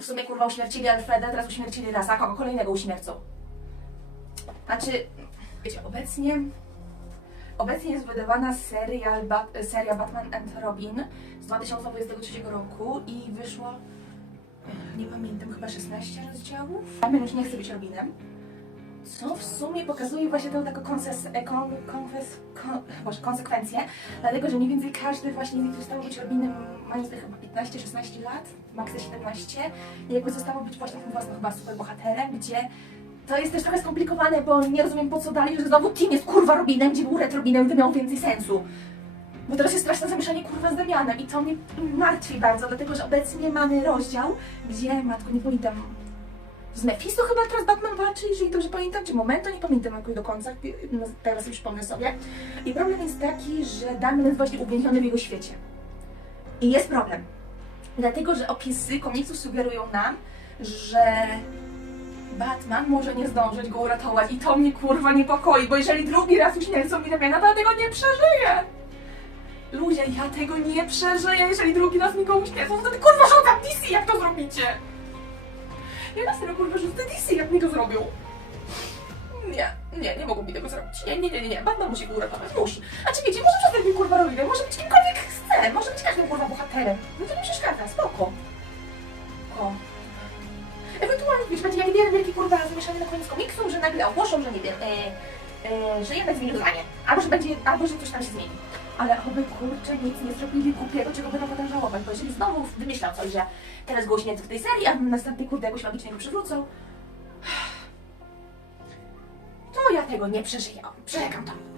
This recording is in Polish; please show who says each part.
Speaker 1: W sumie kurwa uśmiercili Alfreda, teraz uśmiercili Rasa, kogo kolejnego uśmiercą. Znaczy, wiecie, obecnie Obecnie jest wydawana serial Bat, seria Batman and Robin z 2023 roku i wyszło, nie pamiętam, chyba 16 rozdziałów. Batman już nie chce być Robinem. Co w sumie pokazuje właśnie tą taką konses, e, kon, konfes, kon, konsekwencję, dlatego że mniej więcej każdy właśnie kto zostało być Robinem ma niestety chyba 15-16 lat, max 17 i jakby zostało być właśnie tym własnym chyba superbohaterem, gdzie to jest też trochę skomplikowane, bo nie rozumiem po co dalej, że znowu Tim jest kurwa Robinem, gdzie był Red Robinem i to miało więcej sensu. Bo teraz jest straszne zamieszanie kurwa z Damianem i to mnie martwi bardzo, dlatego że obecnie mamy rozdział, gdzie, matko, nie pamiętam, z Mephisto chyba teraz Batman walczy, jeżeli dobrze pamiętam, czy Momento, nie pamiętam jakoś do końca, no, teraz już przypomnę sobie. I problem jest taki, że Damian jest właśnie uwięziony w jego świecie. I jest problem. Dlatego, że opisy komiksów sugerują nam, że Batman może nie zdążyć go uratować i to mnie kurwa niepokoi, bo jeżeli drugi raz uśmiercą mi Damiana, to ja tego nie przeżyję. Ludzie, ja tego nie przeżyję, jeżeli drugi raz mi go uśmiercą, to kurwa rzucam DC, jak to zrobicie. Ja na serio kurwa rzucę DC, jak mi to zrobią. Nie, nie, nie mogą mi tego zrobić. Nie, nie, nie, nie, nie. Batman musi go uratować, musi. A czy wiecie, może przestać mi kurwa robić, może być kimkolwiek chce, może być każdym kurwa bohaterem. No to nie przeszkadza, spoko. O. Ewentualnie, wiesz, będzie jak jeden wielki kurwa zamieszanie na koniec komiksu, że nagle ogłoszą, że nie wiem, e, e, że jednak zmieni zdanie. Albo że będzie, albo że coś tam się zmieni. Ale oby kurczę nic nie zrobili głupiego, czego będą potem żałować, bo jeżeli znowu wymyślał coś, że teraz go uśmiercą w tej serii, a następnej kurde jakoś magicznie go przywrócą, to ja tego nie przeżyję. Przeczekam to.